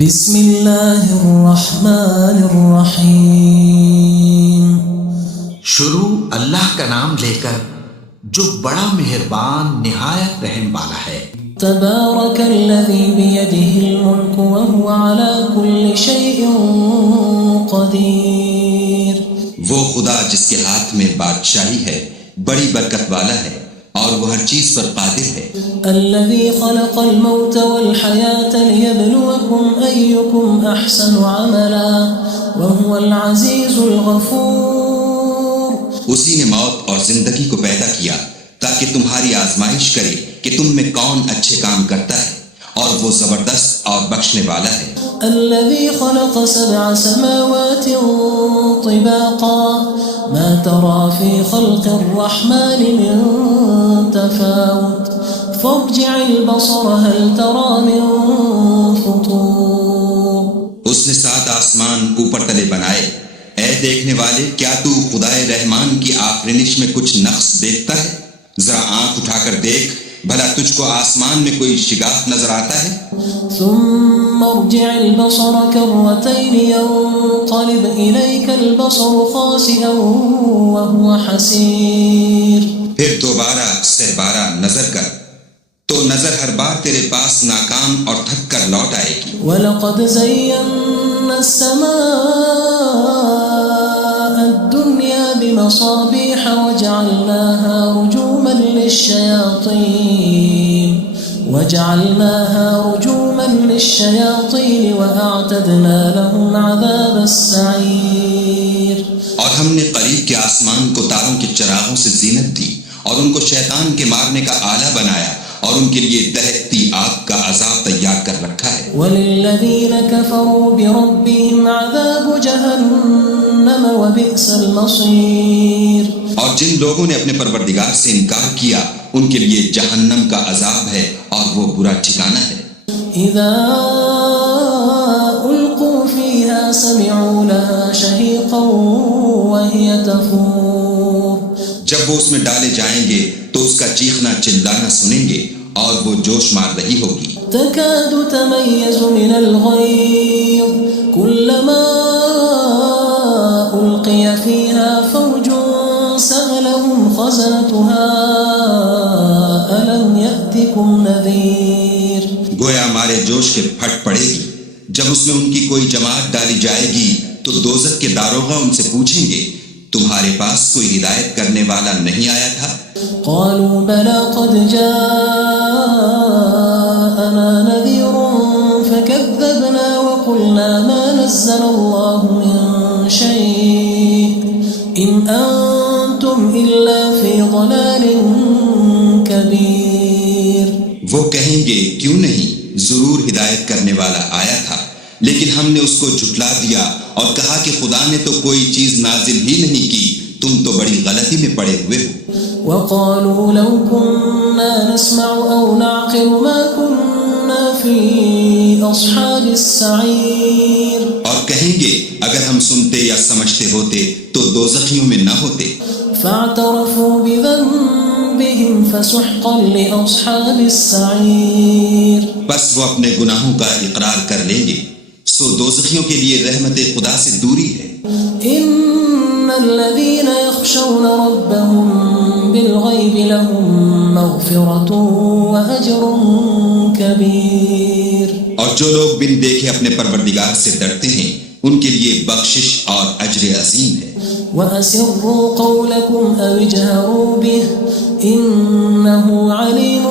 بسم اللہ الرحمن الرحیم۔ شروع اللہ کا نام لے کر جو بڑا مہربان نہایت رحم والا ہے۔ تبارک الذی بیدہ الملک وہو علی کل شیء قدیر۔ وہ خدا جس کے ہاتھ میں بادشاہی ہے بڑی برکت والا ہے اور وہ ہر چیز پر قادر ہے۔ الذی خلق الموت والحیاة لیبلوکم ایکم احسن عملا وہو العزیز الغفور۔ اسی نے موت اور زندگی کو پیدا کیا تاکہ تمہاری آزمائش کرے کہ تم میں کون اچھے کام کرتا ہے، اور وہ زبردست اور بخشنے والا ہے۔ الذي خلق 7 سماوات طباقا ما ترى في خلق الرحمن من تفاوت فارجع البصر هل ترى من فطور۔ اس نے 7 آسمان اوپر تلے بنائے، اے دیکھنے والے کیا تو خدائے رحمان کی آفرینش میں کچھ نقص دیکھتا ہے؟ ذرا آنکھ اٹھا کر دیکھ، بھلا تجھ کو آسمان میں کوئی شگاف نظر آتا ہے؟ ثم ارجع البصر كرتين ينقلب إليك البصر خاسئا وهو حسير۔ پھر دوبارہ سہبارہ نظر کر تو نظر ہر بار تیرے پاس ناکام اور تھک کر لوٹ آئے گی۔ وَلَقَدْ زَيَّنَّا السَّمَاءَ الدُّنْيَا بِمَصَابِيحَ وَجَعَلْنَاهَا رُجُومًا لِلشَّيَاطِينِ وَأَعْتَدْنَا لَهُمْ عَذَابَ السَّعِيرِ۔ اور ہم نے قریب کے آسمان کو تاروں کے چراغوں سے زینت دی اور ان کو شیطان کے مارنے کا آلہ بنایا، اور ان کے لیے دہکتی آگ کا عذاب تیار کر رکھا ہے۔ وَلِلَّذِينَ كَفَرُوا بِرَبِّهِمْ عَذَابُ جَهَنَّمَ وَبِئْسَ الْمَصِيرُ۔ اور جن لوگوں نے اپنے پروردگار سے انکار کیا ان کے لیے جہنم کا عذاب ہے اور وہ برا ٹھکانہ ہے۔ اذا القوا فيها سمعوا لها شهيقا وهي تفور۔ جب وہ اس میں ڈالے جائیں گے تو اس کا چیخنا چلانا سنیں گے اور وہ جوش مار رہی ہوگی۔ تكاد تميز من الغيظ كلما ألقي فيها فوج سألهم خزنتها ألم يأتكم نذير۔ گویا مارے جوش کے پھٹ پڑے گی۔ جب اس میں ان کی کوئی جماعت ڈالی جائے گی تو دوزخ کے داروغہ ان سے پوچھیں گے تمہارے پاس کوئی ہدایت کرنے والا نہیں آیا تھا؟ قالوا بلى قد جاءنا نذير فكذبنا وقلنا ما نزل الله من شيء إن أنتم إلا في ضلال كبير۔ وہ کہیں گے کیوں نہیں، ضرور ہدایت کرنے والا آیا تھا، لیکن ہم نے اس کو جھٹلا دیا اور کہا کہ خدا نے تو کوئی چیز نازل ہی نہیں کی، تم تو بڑی غلطی میں پڑے ہوئے ہو۔ وقالوا لو كنا نسمع أو نعقل ما كنا في أصحاب السعير۔ اور کہیں گے اگر ہم سنتے یا سمجھتے ہوتے تو دوزخیوں میں نہ ہوتے۔ فاعترفوا بذنبهم فسحقا لأصحاب السعير۔ بس وہ اپنے گناہوں کا اقرار کر لیں گے، سو دوزخیوں کے لیے رحمت خدا سے دوری ہے۔ إن الذين يخشون ربهم بالغيب لهم مغفرة وأجر كبير۔ اور جو لوگ بن دیکھے اپنے پروردگار سے ڈرتے ہیں ان کے لیے بخشش اور اجر عظیم ہے۔ وَأَسِرُّوا قَوْلَكُمْ أَوِ اجْهَرُوا بِهِ إِنَّهُ عَلِيمٌ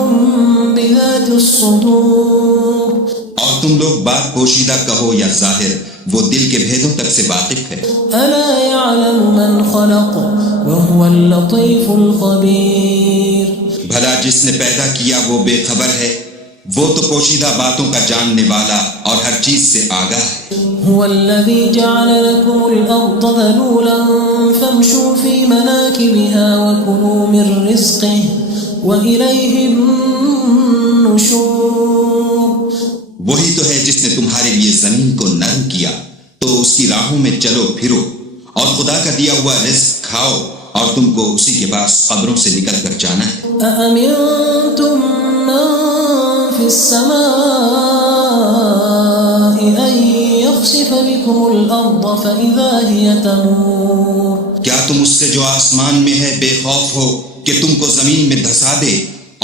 بِذَاتِ الصُّدُورِ۔ اور تم لوگ بات پوشیدہ کہو یا ظاہر، وہ دل کے بھیدوں تک سے واقف ہے۔ أَلَا يَعْلَمُ مَنْ خَلَقَ وَهُوَ اللَّطِيفُ الْخَبِيرُ۔ بھلا جس نے پیدا کیا وہ بے خبر ہے، وہ تو پوشیدہ باتوں کا جاننے والا اور ہر چیز سے آگاہ ہے۔ هو الذي جعل لكم الأرض ذلولا فامشوا في مناكبها وكلوا من رزقه وإليه النشور۔ وہی تو ہے جس نے تمہارے لیے زمین کو نرم کیا تو اس کی راہوں میں چلو پھرو اور خدا کا دیا ہوا رزق کھاؤ، اور تم کو اسی کے پاس قبروں سے نکل کر جانا ہے۔ أأمنتم من في السماء بكم الأرض فإذا هي تمور کیا تم اس سے جو آسمان میں ہے بے خوف ہو کہ تم کو زمین میں دھسا دے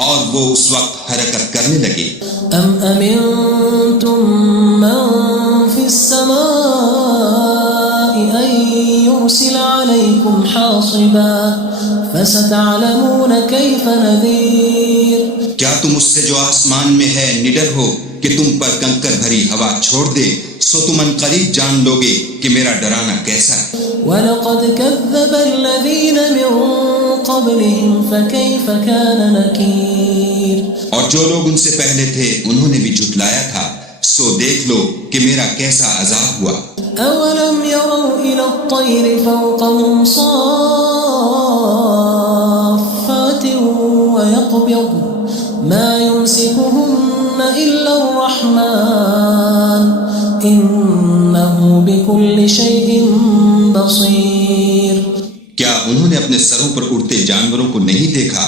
اور وہ اس وقت حرکت کرنے لگے؟ أم أمنتم من في السماء أن يرسل عليكم حاصبا فستعلمون كيف نذير کیا تم اس سے جو آسمان میں ہے نڈر ہو کہ تم پر کنکر بھری ہوا چھوڑ دے، سو تم ان قریب جان لوگے کہ میرا ڈرانا کیسا ہے۔ وَلَقَدْ كَذَّبَ الَّذِينَ مِن قَبْلِهِمْ فَكَيْفَ كَانَ نَكِيرٌ اور جو لوگ ان سے پہلے تھے انہوں نے بھی جھٹلایا تھا، سو دیکھ لو کہ میرا کیسا عذاب ہوا۔ أَوَلَمْ يَرَوْا إِلَى الطَّيْرِ فَوْقَهُمْ صَافَّاتٍ وَيَقْبِضْنَ مَا يُمْسِكُهُنَّ إِلَّا الرَّحْمَنُ إِنَّهُ بِكُلِّ شَيْءٍ بَصِيرٌ کیا انہوں نے اپنے سروں پر اڑتے جانوروں کو نہیں دیکھا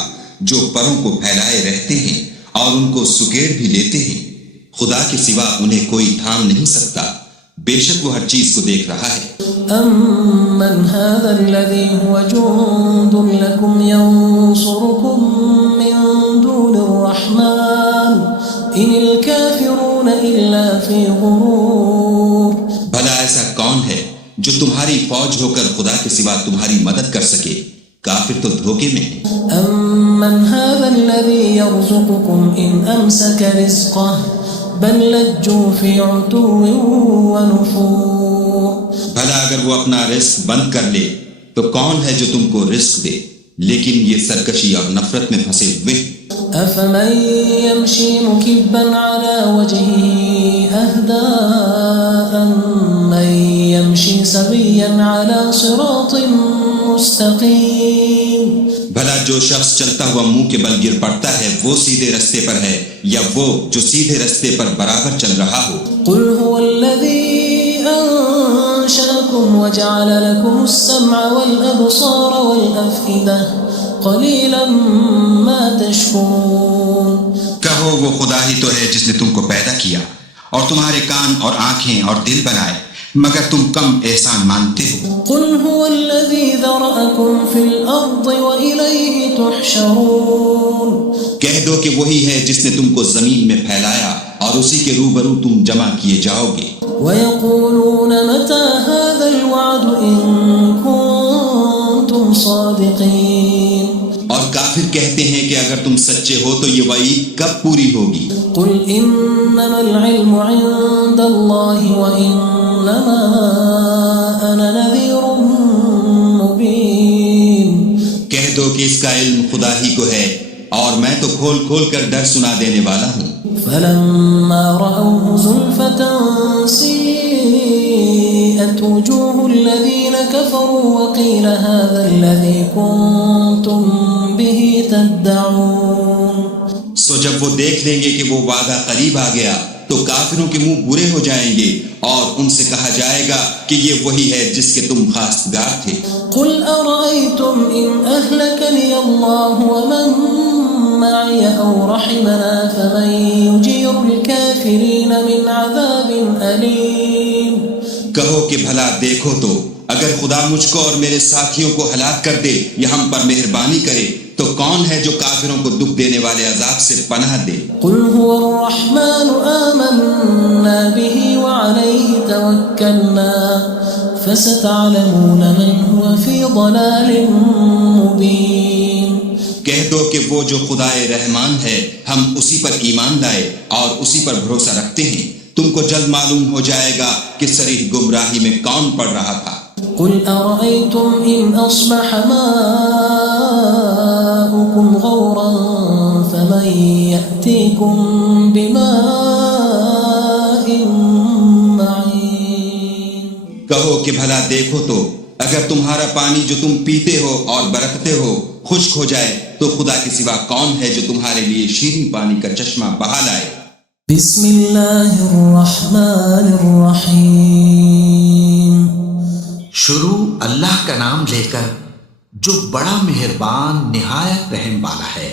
جو پروں کو پھیلائے رہتے ہیں اور ان کو سکیڑ بھی لیتے ہیں؟ خدا کے سوا انہیں کوئی تھام نہیں سکتا، بے شک وہ ہر چیز کو دیکھ رہا ہے۔ أَمَّنْ هَذَا الَّذِي هُوَ جُندٌ لَكُمْ يَنصُرُكُم مِّن دُونِ الرَّحْمَنِ إِنِ الْكَافِرُونَ إِلَّا فِي غُرُورٍ بھلا ایسا کون ہے جو تمہاری فوج ہو کر خدا کے سوا تمہاری مدد کر سکے؟ کافر تو دھوکے میں ہیں۔ أَمَّنْ هَذَا الَّذِي يَرْزُقُكُمْ إِنْ أَمْسَكَ رِزْقَهُ بَلْ لَجُّوا فِي عُتُوٍّ وَنُفُورٍ بھلا اگر وہ اپنا رزق بند کر لے تو کون ہے جو تم کو رزق دے؟ لیکن یہ سرکشی اور نفرت میں پھنسے ہوئے۔ أَفَمَن يَمْشِي مُكِبًّا عَلَى وَجْهِهِ أَهْدَىٰ أَمَّن يَمْشِي سَوِيًّا عَلَى صِرَاطٍ مُّسْتَقِيمٍ بھلا جو شخص چلتا ہوا منہ کے بل گر پڑتا ہے وہ سیدھے رستے پر ہے یا وہ جو سیدھے رستے پر برابر چل رہا ہو؟ قُلْ هُوَ الَّذِي أَنشَأَكُمْ وَجَعَلَ لَكُمُ السَّمْعَ وَالْأَبْصَارَ وَالْأَفْئِدَةَ قَلِيلًا مَا تَشْكُرُونَ کہو وہ خدا ہی تو ہے جس نے تم کو پیدا کیا اور تمہارے کان اور آنکھیں اور دل بنائے، مگر تم کم احسان مانتے ہو۔ قُلْ هُوَ الَّذِي ذَرَأَكُمْ فِي الْأَرْضِ وَإِلَيْهِ تُحْشَرُونَ کہہ دو کہ وہی ہے جس نے تم کو زمین میں پھیلایا اور اسی کے روبرو تم جمع کیے جاؤ گے۔ وَيَقُولُونَ مَتَى هَذَا الْوَعْدُ إِن كُنتُمْ صَادِقِينَ اور کافر کہتے ہیں کہ اگر تم سچے ہو تو یہ وعید کب پوری ہوگی؟ قُلْ إِنَّمَا الْعِلْمُ عِندَ اللَّهِ وَإِنَّمَا أَنَا نَذِيرٌ مُّبِينٌ کہہ دو کہ اس کا علم خدا ہی کو ہے اور میں تو کھول کھول کر ڈر سنا دینے والا ہوں۔ فَلَمَّا رَأَوْهُ زُلْفَةً سِيئَتْ وُجُوهُ الَّذِينَ كَفَرُوا وَقِيلَ هَذَا الَّذِي كُنتُم بِهِ تَدَّعُونَ سو جب وہ دیکھ لیں گے کہ وہ وعدہ قریب آ گیا تو کافروں کے منہ برے ہو جائیں گے اور ان سے کہا جائے گا کہ یہ وہی ہے جس کے تم خواستگار تھے۔ قُلْ أَرَأَيْتُمْ إِنْ أَهْلَكَنِيَ اللَّهُ وَمَن مَّعِيَ أَوْ رَحِمَنَا فَمَن يُجِيرُ الْكَافِرِينَ مِنْ عَذَابٍ أَلِيمٍ کہو کہ بھلا دیکھو تو اگر خدا مجھ کو اور میرے ساتھیوں کو ہلاک کر دے یا ہم پر مہربانی کرے تو کون ہے جو کافروں کو دکھ دینے والے عذاب سے پناہ دے؟ قُلْ هُوَ الرَّحْمَنُ آمَنَّا بِهِ وَعَلَيْهِ تَوَكَّلْنَا فَسَتَعْلَمُونَ مَنْ هُوَ فِي ضَلَالٍ مُّبِينٍ کہہ دو کہ وہ جو خدائے رحمان ہے ہم اسی پر ایمان لائے اور اسی پر بھروسہ رکھتے ہیں، تم کو جلد معلوم ہو جائے گا کہ صریح گمراہی میں کون پڑ رہا تھا۔ قُلْ أَرَأَيْتُمْ إِنْ أَصْبَحَ مَاؤُكُمْ غَوْرًا فَمَن يَأْتِيكُم بِمَاءٍ مَّعِينٍ کہو کہ بھلا دیکھو تو اگر تمہارا پانی جو تم پیتے ہو اور برتتے ہو خشک ہو جائے تو خدا کے سوا کون ہے جو تمہارے لیے شیریں پانی کا چشمہ بہا لائے؟ بسم اللہ الرحمن الرحیم شروع اللہ کا نام لے کر جو بڑا مہربان نہایت رحم والا ہے۔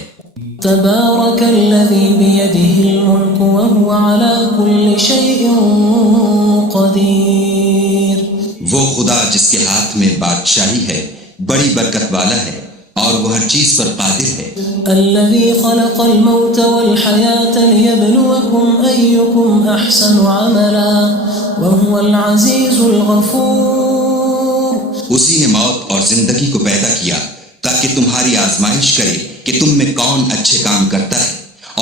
تبارک الذی بیدہ الملک وہو علی کل شیء قدیر وہ خدا جس کے ہاتھ میں بادشاہی ہے بڑی برکت والا ہے اور وہ ہر چیز پر قادر ہے. الذي خلق الموت والحياة ليبلوكم أيكم أحسن عملا وهو العزيز الغفور. اسی نے موت اور زندگی کو پیدا کیا تاکہ تمہاری آزمائش کرے کہ تم میں کون اچھے کام کرتا ہے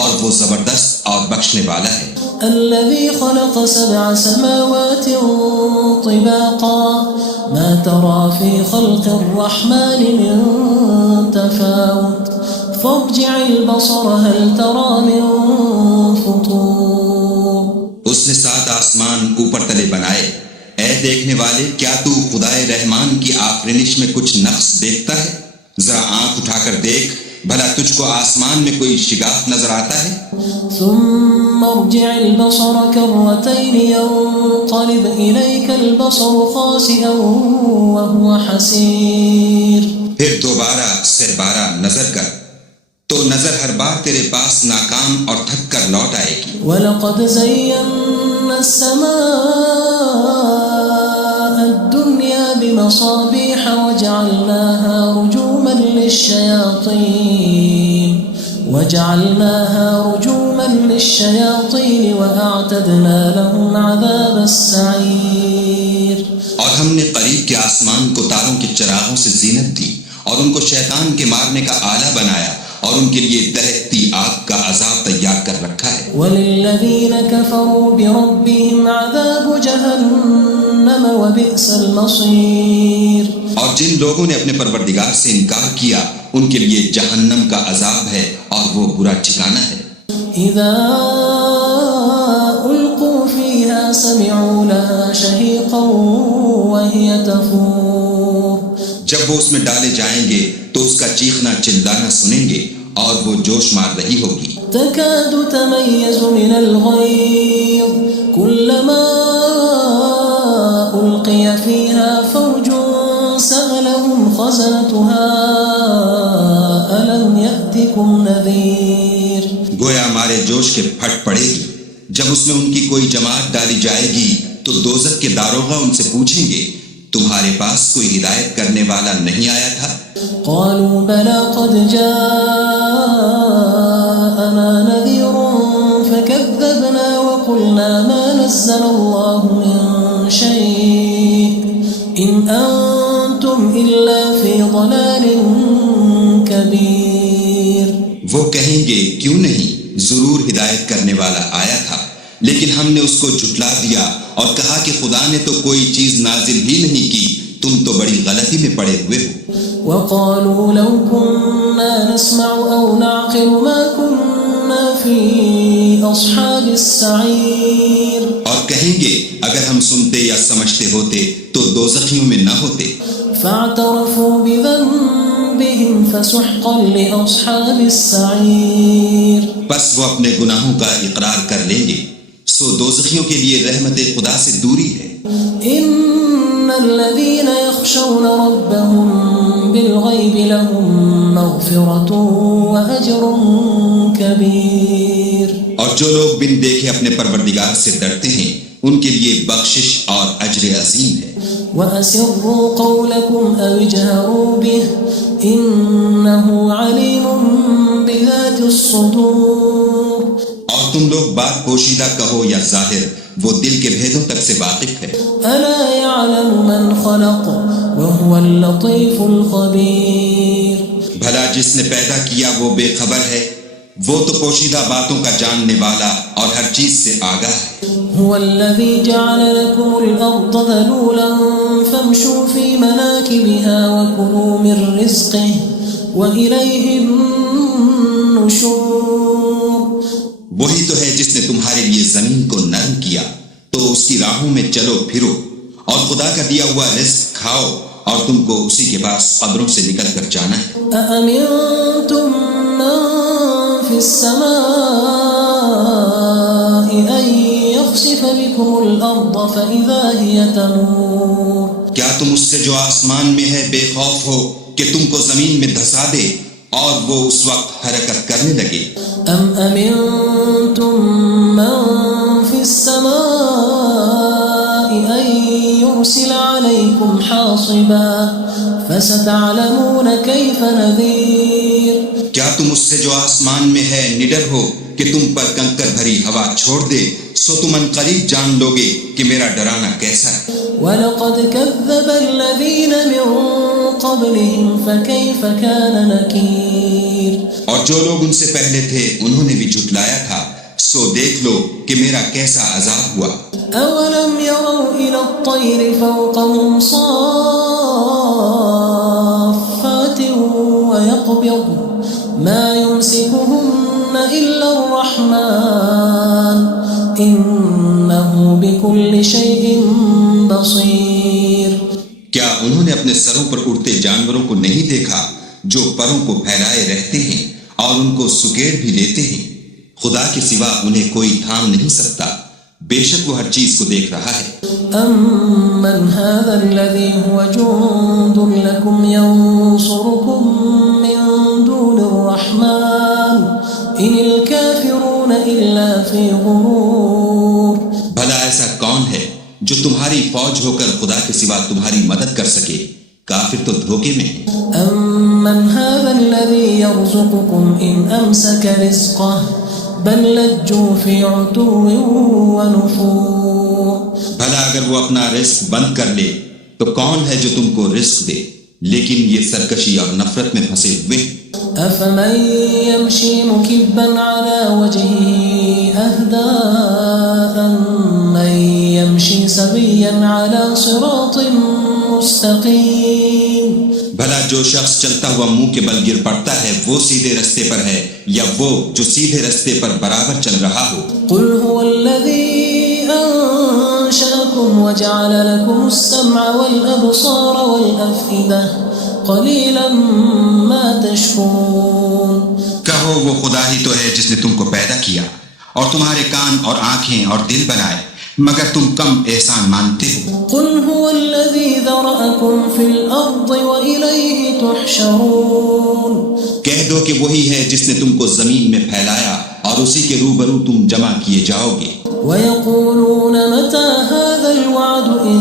اور وہ زبردست اور بخشنے والا ہے. الذي خلق 7 سماوات طباقا ما ترى في خلق الرحمن من تفاوت فارجع البصر هل ترى من فطور. اس نے 7 آسمان اوپر تلے بنائے. اے دیکھنے والے کیا تو خدائے رحمان کی آفرینش میں کچھ نقص دیکھتا ہے؟ ذرا آنکھ اٹھا کر دیکھ بھلا تجھ کو آسمان میں کوئی شگاف نظر آتا ہے؟ ثم ارجع البصر كرتين ينقلب إليك البصر خاسئا وهو حسير. پھر دوبارہ سربارہ نظر کر تو نظر ہر بار تیرے پاس ناکام اور تھک کر لوٹ آئے گی. وَلَقَدْ زَيَّنَّا السَّمَاءَ الدُّنْيَا بِمَصَابِيحَ وَجَعَلْنَاهَا رُجُومًا لِلشَّيَاطِينِ وَأَعْتَدْنَا لَهُمْ عَذَابَ السَّعِيرِ. اور ہم نے قریب کے آسمان کو تاروں کے چراغوں سے زینت دی اور ان کو شیطان کے مارنے کا آلہ بنایا اور ان کے لیے دہکتی آگ کا عذاب تیار کر رکھا ہے. وَلِلَّذِينَ كَفَرُوا بِرَبِّهِمْ عَذَابُ جَهَنَّمَ وَبِئْسَ الْمَصِيرُ. اور جن لوگوں نے اپنے پروردگار سے انکار کیا ان کے لیے جہنم کا عذاب ہے اور وہ برا ٹھکانہ ہے. إِذَا أُلْقُوا فِيهَا سَمِعُوا لَهَا شَهِيقًا وَهِيَ تَفُورُ. جب وہ اس میں ڈالے جائیں گے تو اس کا چیخنا چلانا سنیں گے اور وہ جوش مار رہی ہوگی. تكاد تميز من الغيظ كلما ألقي فيها فوج سألهم خزنتها ألم يأتكم نذير. گویا مارے جوش کے پھٹ پڑے گی. جب اس میں ان کی کوئی جماعت ڈالی جائے گی تو دوزخ کے داروغہ ان سے پوچھیں گے تمہارے پاس کوئی ہدایت کرنے والا نہیں آیا تھا؟ قالوا بلى قد جاءنا نذير فكذبنا وقلنا ما نزل الله من شيء إن أنتم إلا في ضلال كبير. وہ کہیں گے کیوں نہیں ضرور ہدایت کرنے والا آیا تھا لیکن ہم نے اس کو جھٹلا دیا اور کہا کہ خدا نے تو کوئی چیز نازل ہی نہیں کی تم تو بڑی غلطی میں پڑے ہوئے ہو. وقالوا لو كنا نسمع أو نعقل ما كنا في أصحاب السعير. اور کہیں گے اگر ہم سنتے یا سمجھتے ہوتے تو دوزخیوں میں نہ ہوتے. فاعترفوا بذنبهم فسحقا لأصحاب السعير. بس وہ اپنے گناہوں کا اقرار کر لیں گے سو دوزخیوں کے لیے رحمت خدا سے دوری ہے. إن الذين يخشون ربهم بالغيب لهم مغفرة وأجر كبير. اور جو لوگ بن دیکھے اپنے پروردگار سے ڈرتے ہیں ان کے لیے بخشش اور اجر عظیم ہے. وأسروا قولكم أو اجهروا به إنه عليم بذات الصدور. اور تم لوگ بات پوشیدہ کہو یا ظاہر وہ دل کے بھیدوں تک سے واقف ہے. ألا يعلم من خلق وهو اللطيف الخبير. بھلا جس نے پیدا کیا وہ بے خبر ہے وہ تو پوشیدہ باتوں کا جاننے والا اور ہر چیز سے آگاہ ہے. هو الذي جعل لكم الأرض ذلولا فامشوا في مناكبها وكلوا من رزقه وإليه النشور. وہی تو ہے جس نے تمہارے لیے زمین کو نرم کیا تو اس کی راہوں میں چلو پھرو اور خدا کا دیا ہوا رزق کھاؤ اور تم کو اسی کے پاس قبروں سے نکل کر جانا ہے. أأمنتم من في السماء أن يخسف بكم الأرض فإذا هي تمور. کیا تم اس سے جو آسمان میں ہے بے خوف ہو کہ تم کو زمین میں دھسا دے اور وہ اس وقت حرکت کرنے لگے؟ أم أمنتم من في السماء أن يرسل عليكم عليكم حاصبا فستعلمون كيف نذير کیا تم اس سے جو آسمان میں ہے نڈر ہو کہ تم پر کنکر بھری ہوا چھوڑ دے، سو تم ان قریب جان لو گے کہ میرا ڈرانا کیسا ہے۔ وَلَقَدْ كَذَّبَ الَّذِينَ مِن قَبْلِهِمْ فَكَيْفَ كَانَ نَكِيرٌ اور جو لوگ ان سے پہلے تھے انہوں نے بھی جھٹلایا تھا، سو دیکھ لو کہ میرا کیسا عذاب ہوا۔ أَوَلَمْ يَرَوْا إِلَى الطَّيْرِ فَوْقَهُمْ صَافَّاتٍ وَيَقْبِضْنَ مَا يُمْسِكُهُنَّ إِلَّا الرَّحْمَنُ إِنَّهُ بِكُلِّ شَيْءٍ بَصِيرٌ کیا انہوں نے اپنے سروں پر اڑتے جانوروں کو نہیں دیکھا جو پروں کو پھیلائے رہتے ہیں اور ان کو سکیڑ بھی لیتے ہیں؟ خدا کے سوا انہیں کوئی تھام نہیں سکتا، بے شک وہ ہر چیز کو دیکھ رہا ہے۔ أَمَّنْ هَذَا الَّذِي هُوَ جُندٌ لَكُمْ يَنصُرُكُم مِّن دُونِ الرَّحْمَنِ إِنِ الْكَافِرُونَ إِلَّا فِي غُرُورٍ بھلا ایسا کون ہے جو تمہاری فوج ہو کر خدا کے سوا تمہاری مدد کر سکے؟ کافر تو دھوکے میں ہیں۔ أَمَّنْ هَذَا الَّذِي يَرْزُقُكُمْ إِنْ أَمْسَكَ رِزْقَهُ بَل لَجُّوا فِي عُتُوٍّ وَنُفُورٍ بھلا اگر وہ اپنا رزق بند کر لے تو کون ہے جو تم کو رزق دے، لیکن یہ سرکشی اور نفرت میں پھنسے ہوئے ہیں۔ أَفَمَن يَمْشِي مُكِبًّا عَلَى وَجْهِهِ أَهْدَىٰ أَمَّن يَمْشِي سَوِيًّا عَلَى صِرَاطٍ مُّسْتَقِيمٍ بھلا جو شخص چلتا ہوا منہ کے بل گر پڑتا ہے وہ سیدھے رستے پر ہے یا وہ جو سیدھے رستے پر برابر چل رہا ہو؟ قُلْ هُوَ الَّذِي أَنشَأَكُمْ وَجَعَلَ لَكُمُ السَّمْعَ وَالْأَبْصَارَ وَالْأَفْئِدَةَ قَلِيلًا مَا تَشْكُرُونَ کہو وہ خدا ہی تو ہے جس نے تم کو پیدا کیا اور تمہارے کان اور آنکھیں اور دل بنائے، مگر تم کم احسان مانتے ہو۔ قُلْ هُوَ الَّذِي ذَرَأَكُمْ فِي الْأَرْضِ وَإِلَيْهِ تُحْشَرُونَ کہہ دو کہ وہی ہے جس نے تم کو زمین میں پھیلایا اور اسی کے روبرو تم جمع کیے جاؤ گے۔ وَيَقُولُونَ مَتَى هَذَا الْوَعْدُ إِن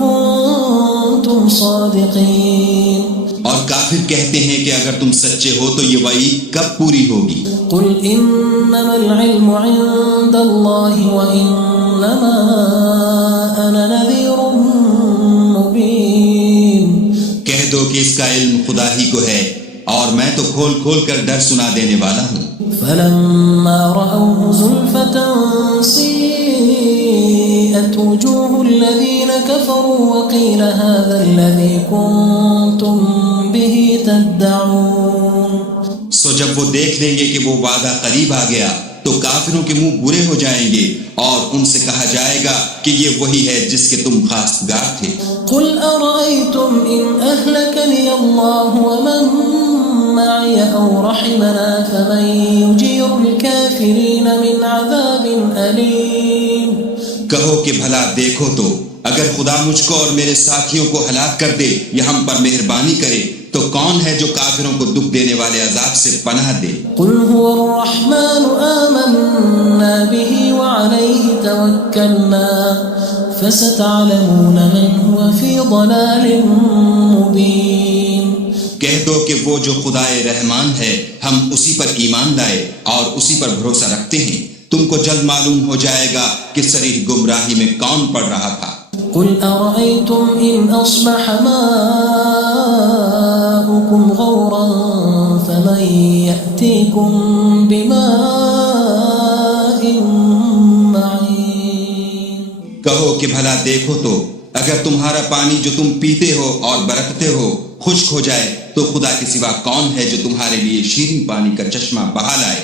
كُنتُمْ صَادِقِينَ اور کافر کہتے ہیں کہ اگر تم سچے ہو تو یہ وعید کب پوری ہوگی؟ قُلْ إِنَّمَا الْعِلْمُ عِندَ اللَّهِ وَإِنَّمَا أَنَا نَذِيرٌ مُّبِينٌ کہہ دو کہ اس کا علم خدا ہی کو ہے اور میں تو کھول کھول کر ڈر سنا دینے والا ہوں۔ فَلَمَّا رَأَوْهُ زُلْفَةً سِيئَتْ وُجُوهُ الَّذِينَ كَفَرُوا وَقِيلَ هَذَا الَّذِي كُنتُم بِهِ تَدَّعُونَ سو جب وہ دیکھ لیں گے کہ وہ وعدہ قریب آ گیا تو کافروں کے منہ برے ہو جائیں گے اور ان سے کہا جائے گا کہ یہ وہی ہے جس کے تم خواستگار تھے۔ قُلْ أَرَأَيْتُمْ إِنْ أَهْلَكَنِيَ اللَّهُ وَمَن مَّعِيَ أَوْ رَحِمَنَا فَمَن يُجِيرُ الْكَافِرِينَ مِنْ عَذَابٍ أَلِيمٍ کہو کہ بھلا دیکھو تو اگر خدا مجھ کو اور میرے ساتھیوں کو ہلاک کر دے یا ہم پر مہربانی کرے تو کون ہے جو کافروں کو دکھ دینے والے عذاب سے پناہ دے؟ قُلْ هُوَ الرَّحْمَنُ آمَنَّا بِهِ وَعَلَيْهِ تَوَكَّلْنَا فَسَتَعْلَمُونَ مَنْ هُوَ فِي ضَلَالٍ مُّبِينٍ کہہ دو کہ وہ جو خدائے رحمان ہے ہم اسی پر ایمان لائے اور اسی پر بھروسہ رکھتے ہیں، تم کو جلد معلوم ہو جائے گا کہ صریح گمراہی میں کون پڑ رہا تھا۔ قُلْ أَرَأَيْتُمْ إِنْ أَصْبَحَ مَاؤُكُمْ غَوْرًا فَمَن يَأْتِيكُم بِمَاءٍ مَّعِينٍ کہو کہ بھلا دیکھو تو اگر تمہارا پانی جو تم پیتے ہو اور برتتے ہو خشک ہو جائے تو خدا کے سوا کون ہے جو تمہارے لیے شیریں پانی کا چشمہ بہا لائے؟